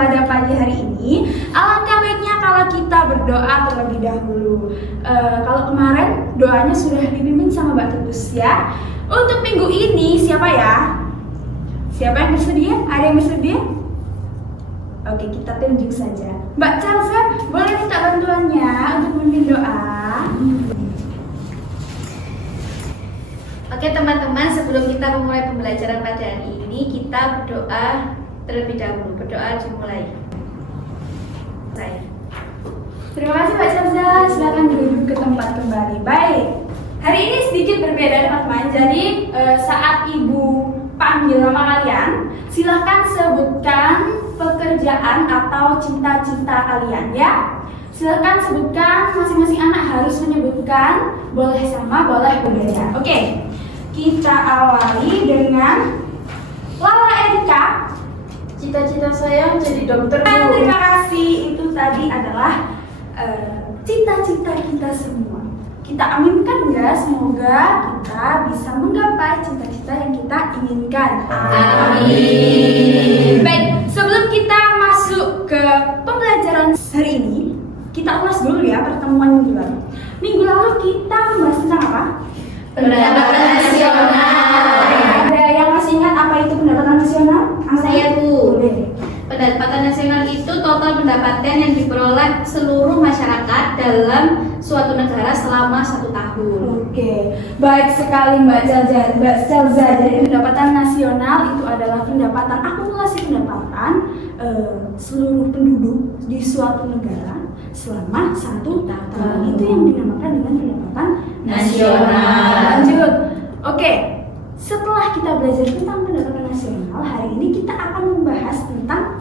pada pagi hari ini, alangkah baiknya kalau kita berdoa terlebih dahulu. Kalau kemarin doanya sudah dipimpin sama Mbak Tutus ya. Untuk minggu ini siapa ya? Siapa yang bersedia? Ada yang bersedia? Oke, kita tunjuk saja. Mbak Charles, boleh minta bantuannya untuk memimpin doa? Oke teman-teman, sebelum kita memulai pembelajaran pada hari ini, kita berdoa terlebih dahulu. Berdoa dimulai. Terima kasih Mbak Charles. Silakan duduk ke tempat kembali. Baik. Hari ini sedikit berbeda teman-teman. Jadi saat Ibu panggil nama kalian, silakan sebutkan pekerjaan atau cita-cita kalian ya. Silakan sebutkan, masing-masing anak harus menyebutkan, boleh sama, boleh berbeda. Oke, kita awali dengan Lala Erika. Cita-cita saya menjadi dokter. Terima kasih, itu tadi adalah cita-cita kita semua. Kita aminkan ya, semoga kita bisa menggapai cita-cita yang kita inginkan. Amin. Baik, sebelum kita masuk ke pembelajaran hari ini, kita ulas dulu ya pertemuan minggu lalu. Minggu lalu kita membahas tentang apa? Pendapatan nasional. Ada yang masih ingat apa itu pendapatan nasional? Saya Bu. Boleh. Pendapatan nasional itu total pendapatan yang diperoleh seluruh masyarakat dalam suatu negara selama 1 tahun. Oke, baik sekali Mbak Celza. Jadi pendapatan nasional itu adalah pendapatan akumulasi pendapatan seluruh penduduk di suatu negara selama 1 tahun. Itu yang dinamakan dengan pendapatan nasional. Lanjut. Oke, setelah kita belajar tentang pendapatan nasional, hari ini kita akan membahas tentang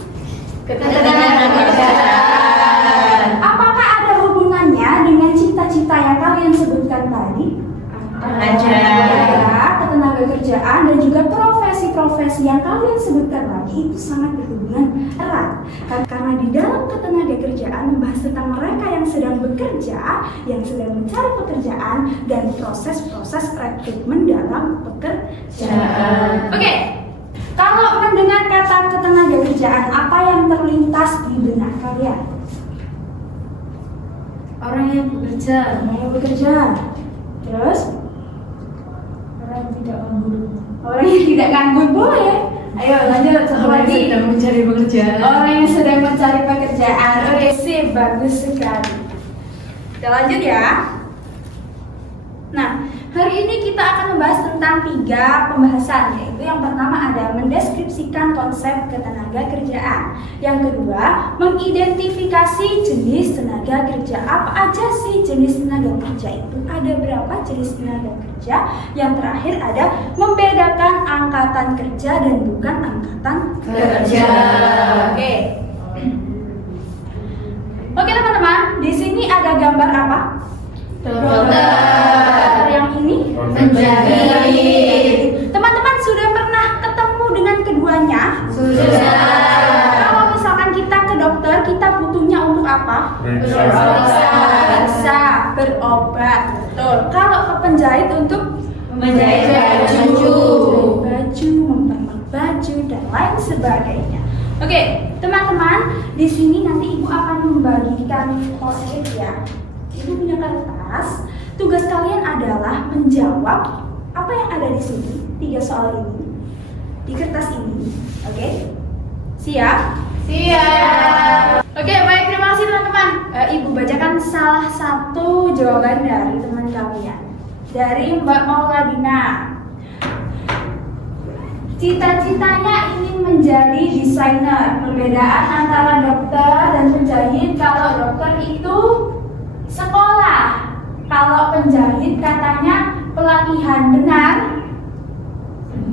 ketenagakerjaan. Apakah ada hubungannya dengan cita-cita yang kalian sebutkan tadi? Ada. Ketenagakerjaan dan juga profesi-profesi yang kalian sebutkan tadi itu sangat berhubungan erat. Karena di dalam ketenagakerjaan membahas tentang mereka yang sedang bekerja, yang sedang mencari pekerjaan, dan proses-proses rekrutmen dalam pekerjaan. Oke. Kalau mendengar kata ketenagakerjaan, apa yang terlintas di benak kalian? Orang yang bekerja. Orang yang bekerja. Terus? Orang yang tidak nganggur. Orang yang tidak nganggur boleh. Ayo lanjut satu lagi. Sedang mencari pekerjaan. Orang yang sedang mencari pekerjaan. Oke, sip, bagus sekali. Kita lanjut ya. Nah, hari ini kita akan membahas tentang 3 pembahasan, yaitu yang pertama ada mendeskripsikan konsep ketenagakerjaan. Yang kedua, mengidentifikasi jenis tenaga kerja. Apa aja sih jenis tenaga kerja itu? Ada berapa jenis tenaga kerja? Yang terakhir ada membedakan angkatan kerja dan bukan angkatan kerja. Oke. Oke teman-teman, di sini ada gambar apa? Dokter. Yang ini penjahit. Teman-teman sudah pernah ketemu dengan keduanya? Sudah. Kalau misalkan kita ke dokter, kita butuhnya untuk apa? Periksa, berobat. Betul. Kalau ke penjahit untuk Menjahit baju. Mempermak baju dan lain sebagainya. Oke, teman-teman, di sini nanti Ibu akan membagikan post-it ya. Ibu punya kertas. Tugas kalian adalah menjawab apa yang ada di sini, 3 soal ini di kertas ini. Oke? Siap? Siap. Oke, baik, terima kasih teman-teman. Ibu bacakan salah satu jawaban dari teman kalian. Dari Mbak Mauladina. Cita-citanya ingin menjadi desainer. Perbedaan antara dokter dan penjahit, kalau dokter itu sekolah. Kalau penjahit katanya pelatihan, benar?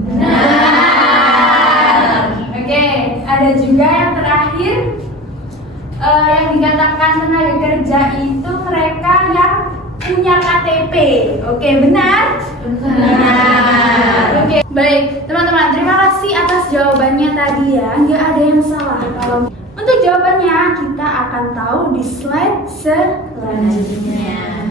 Benar. Oke, ada juga yang terakhir yang dikatakan tenaga kerja itu mereka yang punya KTP. Oke, benar? Benar. Oke, baik teman-teman, terima kasih atas jawabannya tadi ya. Nggak ada yang salah. Kalau untuk jawabannya kita akan tahu di slide selanjutnya.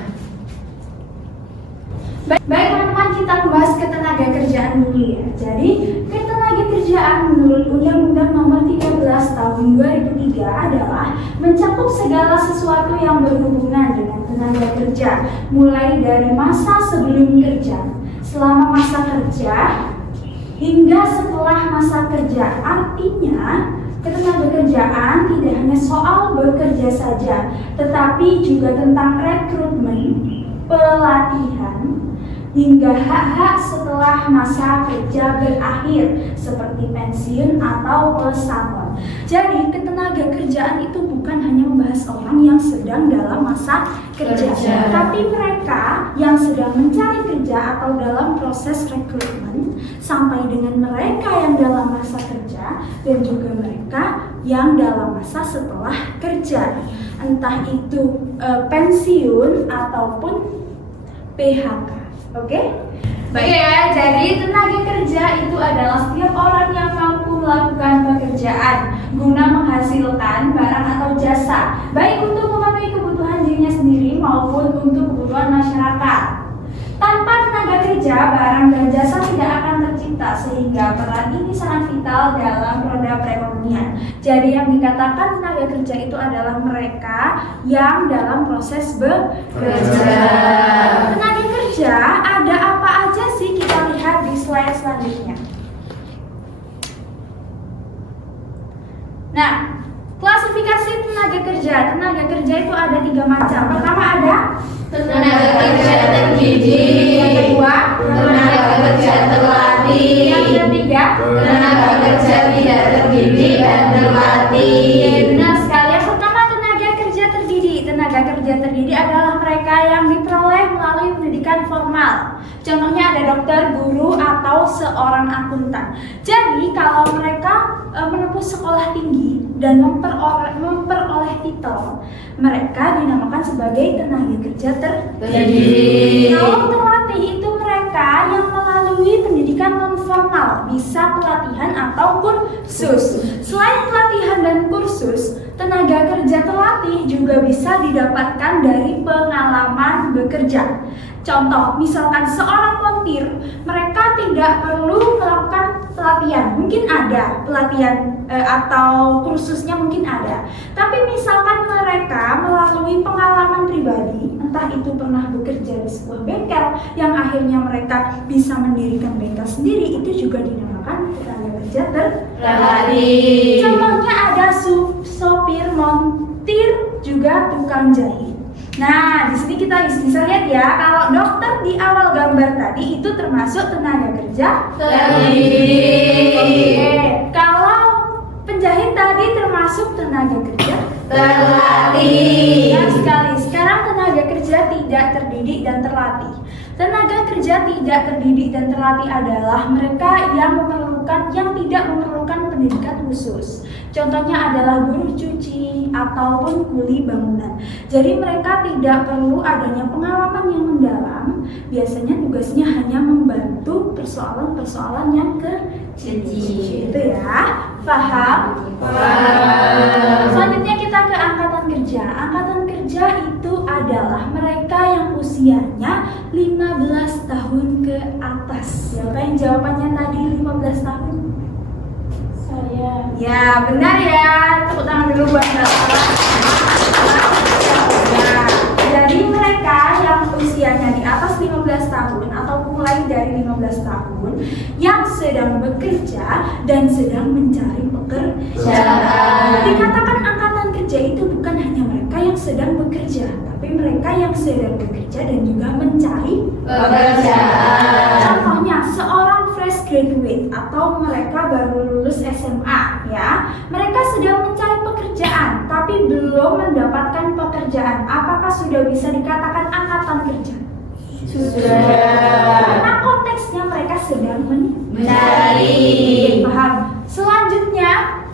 Baik teman-teman, kita bahas ketenaga kerjaan dulu ya. Jadi ketenaga kerjaan menurut Undang-Undang Nomor 13 Tahun 2003 adalah mencakup segala sesuatu yang berhubungan dengan tenaga kerja, mulai dari masa sebelum kerja, selama masa kerja, hingga setelah masa kerja. Artinya ketenaga kerjaan tidak hanya soal bekerja saja, tetapi juga tentang rekrutmen, pelatihan, hingga hak-hak setelah masa kerja berakhir seperti pensiun atau pesangon. Jadi ketenaga kerjaan itu bukan hanya membahas orang yang sedang dalam masa kerja, tapi mereka yang sedang mencari kerja atau dalam proses rekrutmen, sampai dengan mereka yang dalam masa kerja dan juga mereka yang dalam masa setelah kerja, entah itu pensiun ataupun PHK. Oke? Baik ya, jadi tenaga kerja itu adalah setiap orang yang mampu melakukan pekerjaan guna menghasilkan barang atau jasa, baik untuk memenuhi kebutuhan dirinya sendiri maupun untuk kebutuhan masyarakat. Tanpa tenaga kerja, barang dan jasa tidak akan tercipta, sehingga peran ini sangat vital dalam roda perekonomian. Jadi yang dikatakan tenaga kerja itu adalah mereka yang dalam proses bekerja. Tenaga kerja ada apa aja sih, kita lihat di slide selanjutnya. Nah, klasifikasi tenaga kerja. Tenaga kerja itu ada 3 macam. Pertama ada Tenaga kerja terdidik. yang kedua Tenaga kerja terlatih. yang ketiga Tenaga kerja tidak terdidik dan terlatih. benar sekali. Yang pertama tenaga kerja terdidik. Tenaga kerja terdidik adalah mereka yang diperoleh melalui pendidikan formal. Contohnya ada dokter, guru, atau seorang akuntan. Jadi kalau mereka menempuh sekolah tinggi dan memperoleh titel, mereka dinamakan sebagai tenaga kerja terdidik. Kalau terlatih itu mereka yang melalui pendidikan non formal, bisa pelatihan atau kursus. Selain pelatihan dan kursus, tenaga kerja terlatih juga bisa didapatkan dari pengalaman bekerja. Contoh, misalkan seorang montir, mereka tidak perlu melakukan pelatihan. Mungkin ada pelatihan atau kursusnya mungkin ada. Tapi misalkan mereka melalui pengalaman pribadi, entah itu pernah bekerja di sebuah bengkel yang akhirnya mereka bisa mendirikan bengkel sendiri, itu juga dinamakan tenaga kerja terlatih. Contohnya ada sopir, montir, juga tukang jahit. Nah, di sini kita bisa lihat ya, kalau dokter di awal gambar tadi itu termasuk tenaga kerja Terdidik. Oke. Kalau penjahit tadi termasuk tenaga kerja Terlatih. Benar sekali. Sekarang tenaga kerja tidak terdidik dan terlatih. Tenaga kerja tidak terdidik dan terlatih adalah mereka yang tidak memerlukan pendidikan khusus. Contohnya adalah buruh cuci ataupun kuli bangunan. Jadi mereka tidak perlu adanya pengalaman yang mendalam. Biasanya tugasnya hanya membantu persoalan-persoalan yang kecil. Itu ya. Paham? Paham. Selanjutnya kita ke angkatan kerja. Angkatan kerja itu adalah mereka yang usianya 15 tahun ke atas. Siapa yang jawabannya tadi 15 tahun? Saya. Ya, benar ya. Tepuk tangan dulu buat Mbak Sarah. Ya, jadi mereka yang usianya di atas 15 tahun atau mulai dari 15 tahun yang sedang bekerja dan sedang mencari pekerjaan. Dikatakan angkatan kerja itu bukan hanya mereka yang sedang bekerja, tapi mereka yang sedang bekerja dan juga mencari Pekerjaan. Contohnya seorang fresh graduate atau mereka baru lulus SMA ya. Mereka sedang mencari pekerjaan tapi belum mendapatkan pekerjaan. Apakah sudah bisa dikatakan angkatan kerja? Sudah. Karena konteksnya mereka sedang Mencari. Paham? Selanjutnya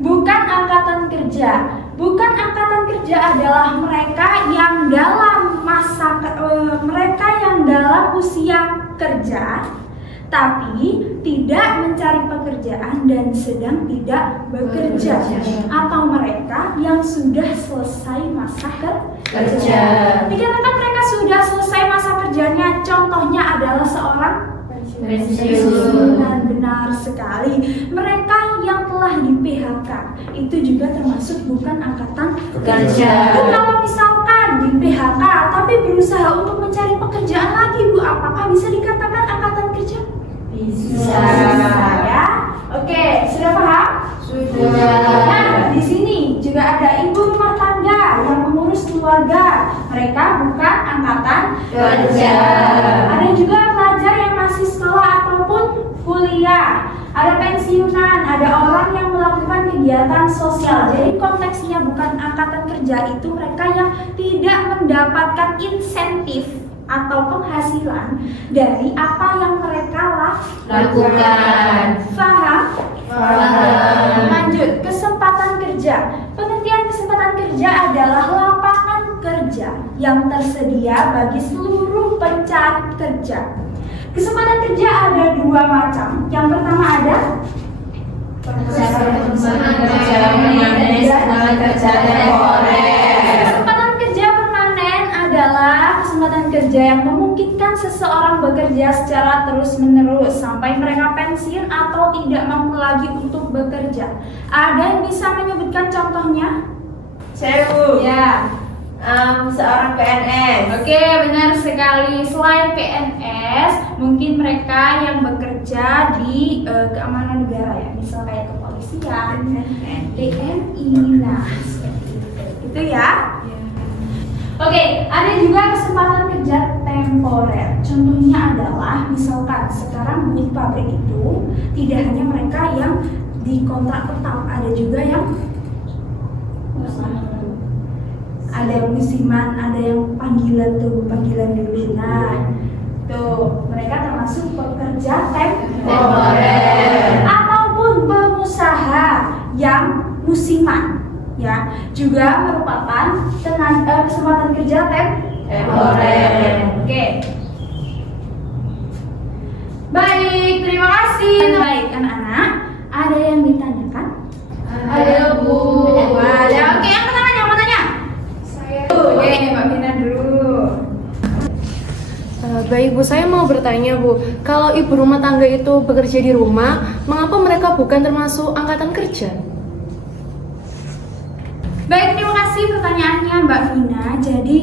bukan angkatan kerja. Bukan angkatan kerja adalah mereka yang dalam usia kerja tapi tidak mencari pekerjaan dan sedang tidak bekerja, atau mereka yang sudah selesai masa kerja. Dikatakan mereka sudah selesai masa kerjanya, contohnya adalah seorang pensiunan. Benar sekali. Mereka yang telah di PHK itu juga termasuk bukan angkatan kerja. Kalau misalkan di PHK tapi berusaha untuk mencari pekerjaan lagi, Bu, apakah bisa dikatakan angkatan kerja? Bisa ya. Oke, sudah paham? Sudah. Nah, di sini juga ada ibu rumah tangga yang mengurus keluarga. Mereka bukan angkatan kerja. Ada juga pelajar yang masih sekolah ataupun kuliah. Ada pensiunan, ada orang yang melakukan kegiatan sosial. Jadi konteksnya bukan angkatan kerja, itu mereka yang tidak mendapatkan insentif atau penghasilan dari apa yang mereka lakukan. Faham? Faham. Lanjut, kesempatan kerja. Pengertian kesempatan kerja adalah lapangan kerja yang tersedia bagi seluruh pencari kerja. Kesempatan kerja ada dua macam. Yang pertama ada kesempatan kerja temporer. Kesempatan kerja permanen adalah kesempatan kerja yang memungkinkan seseorang bekerja secara terus-menerus sampai mereka pensiun atau tidak mampu lagi untuk bekerja. Ada yang bisa menyebutkan contohnya? Saya, Bu. Ya. Seorang PNS. Oke, benar sekali. Selain PNS, mungkin mereka yang bekerja di keamanan negara ya, misal kayak kepolisian, TNI, nah seperti itu ya. Oke, ada juga kesempatan kerja temporer. Contohnya adalah misalkan sekarang di pabrik itu tidak hanya mereka yang dikontrak tetap, ada juga yang ada yang musiman, ada yang panggilan dulu. Nah, tuh mereka termasuk pekerja temporer ataupun pengusaha yang musiman, ya, juga merupakan kesempatan kerja temporer. Oke. Baik, terima kasih. Baik, anak-anak, ada yang ditanyakan? Ada, Bu. Ada. Oke, yang pertama yang mau tanya? Oke, Mbak Vina dulu. Baik Bu, saya mau bertanya Bu, kalau ibu rumah tangga itu bekerja di rumah, mengapa mereka bukan termasuk angkatan kerja? Baik, terima kasih pertanyaannya Mbak Vina. Jadi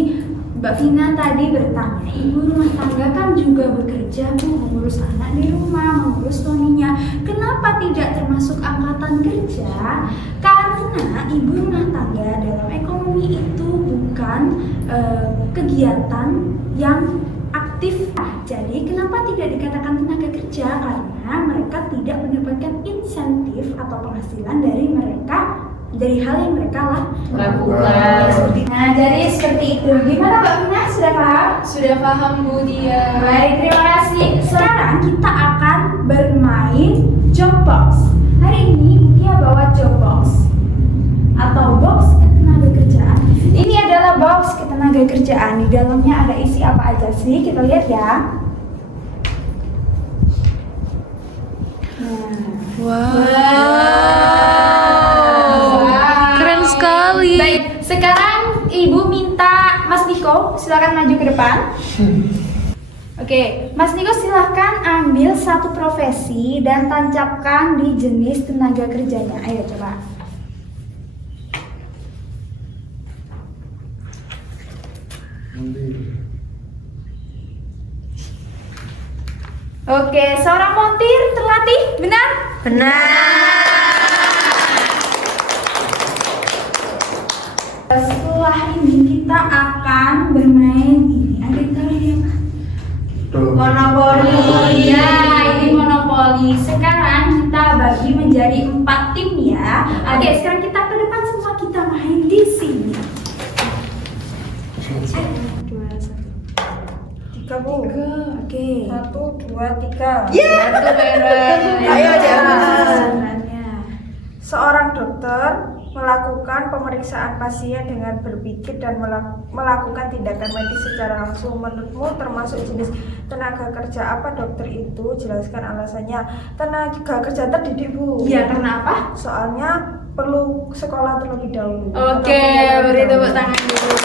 Mbak Vina tadi bertanya, ibu rumah tangga kan juga bekerja, Bu, mengurus anak di rumah, mengurus suaminya. Kenapa tidak termasuk angkatan kerja? Karena ibu rumah tangga dalam ekonomi itu bukan kegiatan yang aktif. Jadi kenapa tidak dikatakan tenaga kerja? Karena mereka tidak mendapatkan insentif atau penghasilan dari hal yang mereka lakukan. Nah, jadi seperti itu. Gimana Mbak Vina? Sudah paham? Sudah paham Bu Dia. Baik, terima kasih. Sekarang kita akan bermain job box. Hari ini Bukia bawa job box atau box ketenagakerjaan. Ini adalah box ketenagakerjaan. Di dalamnya ada isi apa aja sih? Kita lihat ya. Keren sekali. Baik, sekarang Ibu minta Mas Niko silakan maju ke depan. Oke, Mas Niko silahkan ambil satu profesi dan tancapkan di jenis tenaga kerjanya. Ayo coba. Oke, seorang montir terlatih, benar? Setelah ini kita akan bermain ini. Ada yang tahu ini apa? Monopoli. Ya, ini monopoli. Sekarang kita bagi menjadi 4 tim ya. Oke, sekarang kita ke depan semua, kita main di sini. 1, 2, 1, 3 Bu. Oke. 1, 2, 3. Satu merah. Ayo jangan. Seorang dokter melakukan pemeriksaan pasien dengan berpikir dan melakukan tindakan medis secara langsung. Menurutmu termasuk jenis tenaga kerja apa dokter itu? Jelaskan alasannya. Tenaga kerja terdidik, Bu. Iya, karena apa? Soalnya perlu sekolah terlebih dahulu. Oke, beri tepuk tangan dulu.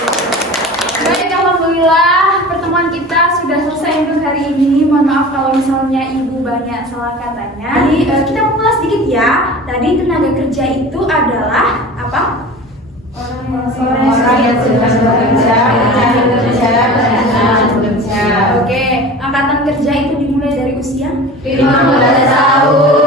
Baik, alhamdulillah pertemuan kita sudah selesai untuk hari ini. Mohon maaf kalau misalnya ibu banyak salah katanya. Jadi kita mengulas sedikit ya. Tadi tenaga kerja itu adalah apa? Orang yang sedang bekerja, mencari kerja, dan bekerja. Oke, angkatan kerja itu dimulai dari usia 15 tahun.